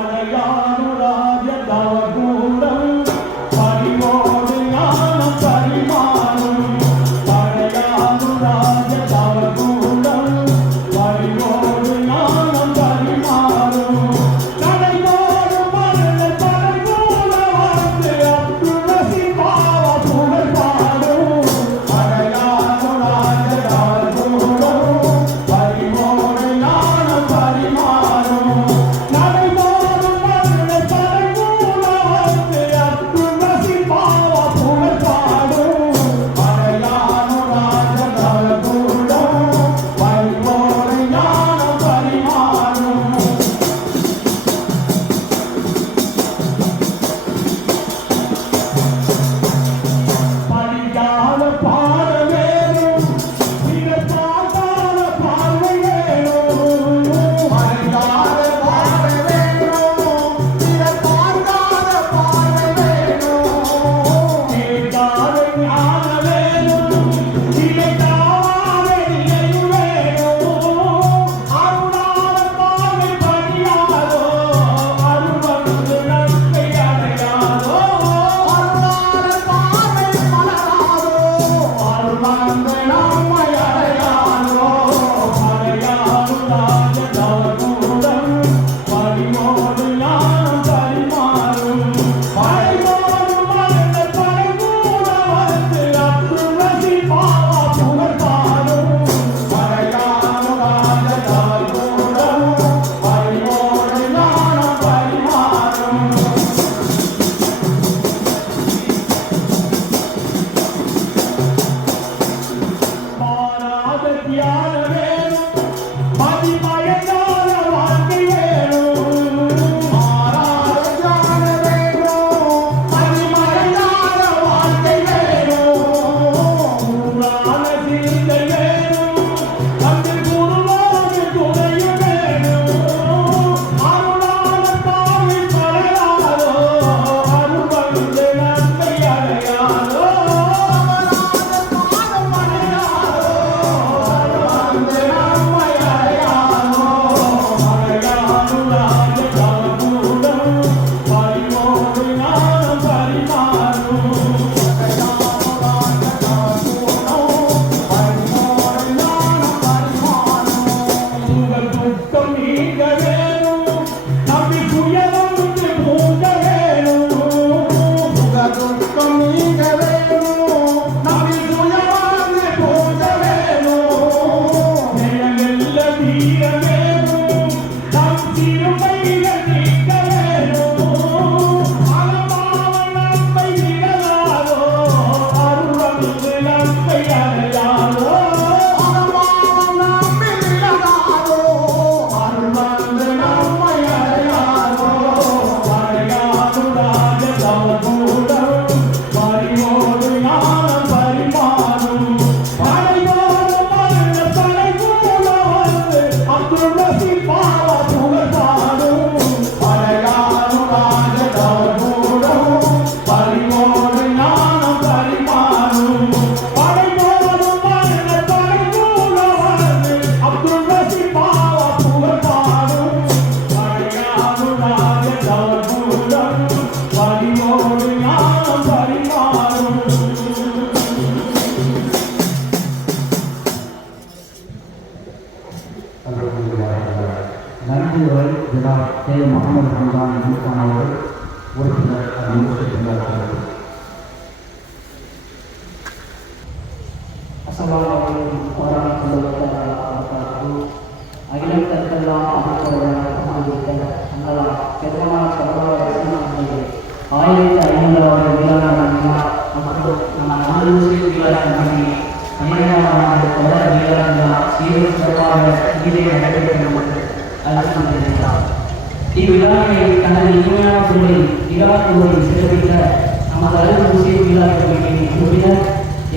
Hallelujah. i'm Parabéns, man. நமது அருள் முஸ்லீம் இல்லாத நம்முடைய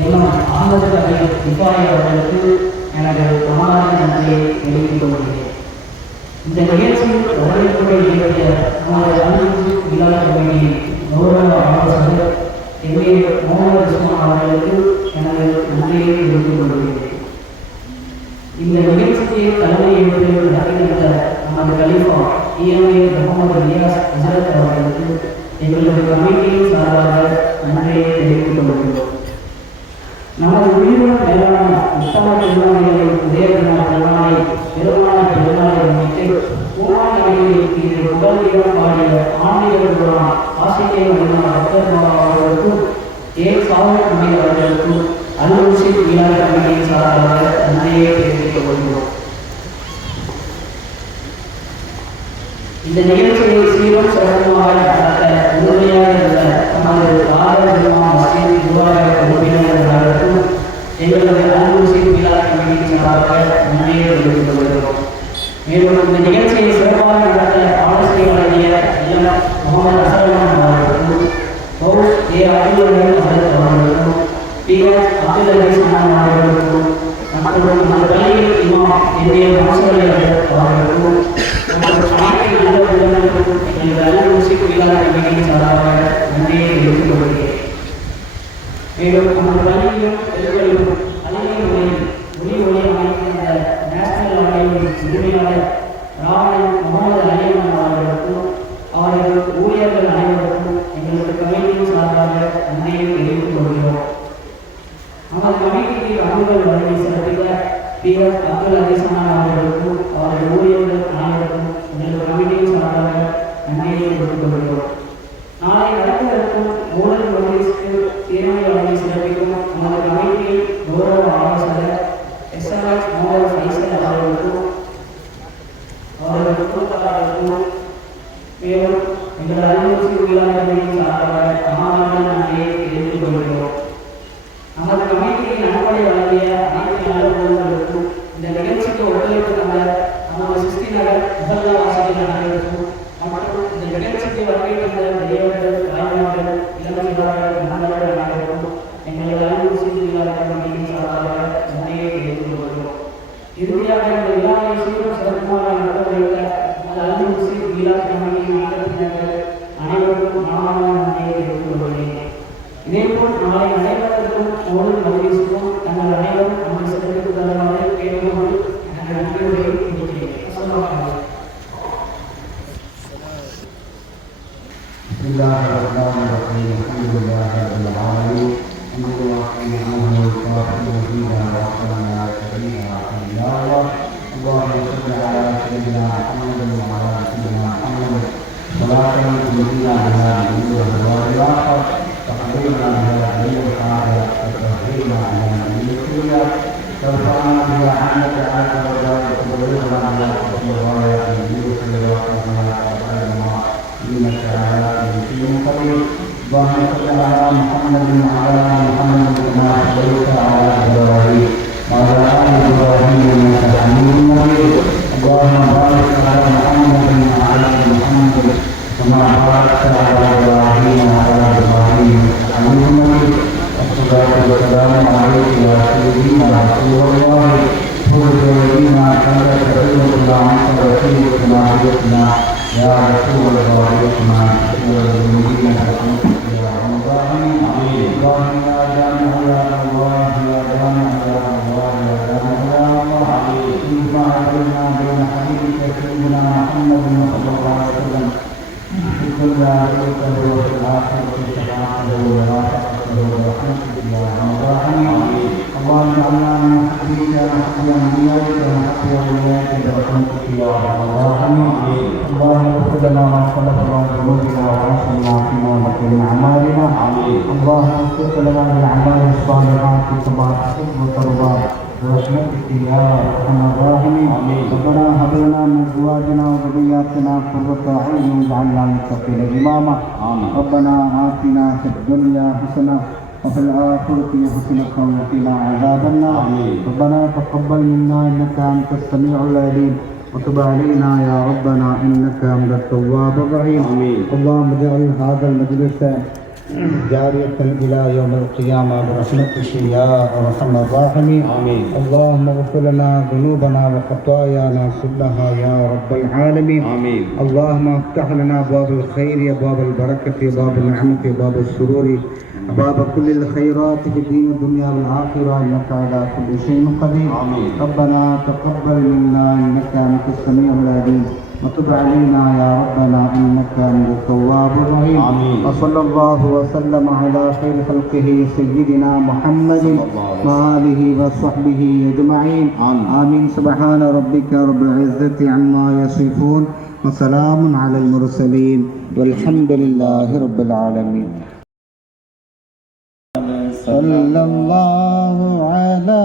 எல்லாம் ஆங்கர் அவர்கள் அவர்களுக்கு எனது சமாதான நன்றியை தெரிவித்துக் இந்த நிகழ்ச்சியில் வரவேற்புரை நிகழ்ச்சிய நமது அருள் முஸ்லீம் இல்லாத கம்பெனியின் கௌரவ ஆலோசகர் என்னுடைய எனது நன்றியை தெரிவித்துக் இந்த நிகழ்ச்சியை தலைமை என்பது நடக்கின்ற நமது கலிஃபா இஎம்ஏ முகமது ரியாஸ் அவர்கள் எங்களது கமிட்டியின் சார்பாக நன்றியை தெரிவித்துக் கொண்டிருக்கிறோம் நமது உயிரின மேலான உத்தம பெருமானிகளை உதய தின பெருமானை பெருமான பெருமானை அமைத்து பூமாநிலைக்கு முதல் இடம் பாடிய ஆண்டிகள் ஆசிரியர் பெருமான அப்தர் அவர்களுக்கும் ஏ. சாதன கமிட்டி அவர்களுக்கும் அலுவலசி சார்பாக நன்றியை தெரிவித்துக் கொள்கிறோம். இந்த நிகழ்ச்சியை சீரும் சிறப்புமாக நடத்த நமது ஆதரவு மத்திய நிர்வாக உறுப்பினர்களுக்கும் எங்களது அன்பு விழா கமிட்டி சார்பாக நன்றியை தெரிவித்துக் மேலும் இந்த நிகழ்ச்சியை சிறப்பாக நடத்த ஆலோசனை வழங்கிய இல்லம் முகமது அசல்மான் அவர்களுக்கும் ஏ அப்துல் அவர்களுக்கும் பி எஸ் அப்துல் அவர்களுக்கும் மற்றும் நமது பள்ளியில் இமாம் இந்திய அவர்களுக்கும் மற்றும் அனைத்து நல்ல உள்ளவர்களுக்கும் எங்களது அன்பு முஸ்லிம் நன்றியை கொள்கிறேன் மேலும் நமது முறையில் ஒளி ஒளி நேஷனல் உரிமையாளர் ராமன் முகமது அலிமன் அவர்களுக்கும் அவரது அனைவருக்கும் எங்களது கமிட்டியின் சார்பாக நன்றியை தெரிவித்துக் கொள்கிறோம் நமது கமிட்டிக்கு அனுகூல வழங்கி சிறப்பித்த பி எஸ் அப்துல் அலிஸ்மான் அவர்களுக்கும் அவரது ஊழியர்கள் அனைவருக்கும் எங்களது கமிட்டியின் சார்பாக நன்றியை தெரிவித்துக் கொள்கிறோம் நாளை நடக்க இருக்கும் ஊழல் நோட்டீஸ்க்கு தீர்மானம் வழங்கி சிறப்பிக்கும் நமது கமிட்டியின் கௌரவ ஆலோசகர் எஸ்எம்எஸ் மோகன் ஃபைசல் அவர்களுக்கும் அவரது குடும்பத்தார்களுக்கும் மேலும் எங்களது அலுவலக விழாக்களின் சார்பாக மகாமான நன்றியை தெரிவித்துக் கொள்கிறோம். நமது கமிட்டியின் நன்கொடை வழங்கிய அனைத்து நல்லவர்களுக்கும் இந்த நிகழ்ச்சிக்கு ஒத்துழைப்பு தந்த நமது சிஸ்தி நகர் அனைவருக்கும் மற்றும் இந்த நிகழ்ச்சிக்கு வருகை தந்த பெரியவர்கள் தாய்மார்கள் எங்களது சார்பாக கொள்கிறோம். இறுதியாக இந்த விழாவை சீரும் சிறப்புமாக நடத்த வைத்த நமது நாளை நடைபெறவிருக்கும் ஓடு மதுரைக்கும் தங்கள் அனைவரும் நமது சிறப்பிற்கு தருமாறு கேட்டுக்கொண்டு எனது நன்றியுரை முடிக்கிறேன் அஸ்ஸலாமு அலைக்கும். بسم الله الرحمن الرحيم الحمد لله رب العالمين الحمد لله سبحانه وتعالى فينا وصلنا سبيلا يا الله اللهم صل على سيدنا محمد وعلى سيدنا محمد صلاة تؤتينا بها من الدار تقديما على عليك على وتقديما على نبيك ترفعنا بها عنك انت وذلك تبلغنا على حب الغايه نبيك لوحدنا وقلبنا انك على كل قدير اللهم على محمد وعلى محمد كما صليت على إبراهيم وعلى ال إبراهيم انك حميد مجيد ربنا هب من ازواجنا وذرياتنا قرة اعين واجعلنا للمتقين اماما ربنا آتنا في الدنيا حسنة وفي الآخرة حسنة وقنا عذاب النار. ربنا تقبل منا إنك أنت السميع العليم. وتب علينا يا ربنا إنك أنت التواب الرحيم اللهم اجعل هذا المجلس. جارية إلى يوم القيامة برحمتك يا أرحم الراحمين. آمين. اللهم اغفر لنا ذنوبنا وخطايانا كلها يا رب العالمين. آمين. اللهم افتح لنا أبواب الخير أبواب البركة أبواب النعمة أبواب السرور باب كل الخيرات في الدين والدنيا والآخرة إنك على كل شيء قدير. آمين. ربنا تقبل منا إنك أنت السميع العليم. وتب علينا يا ربنا إنك انت التواب الرحيم وصلى الله وسلم على خير خلقه سيدنا محمد واله وصحبه أجمعين. آمين. سبحان ربك رب العزة عما يصفون وسلام على المرسلين. والحمد لله رب العالمين. صلى الله على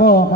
محمد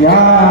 Yeah.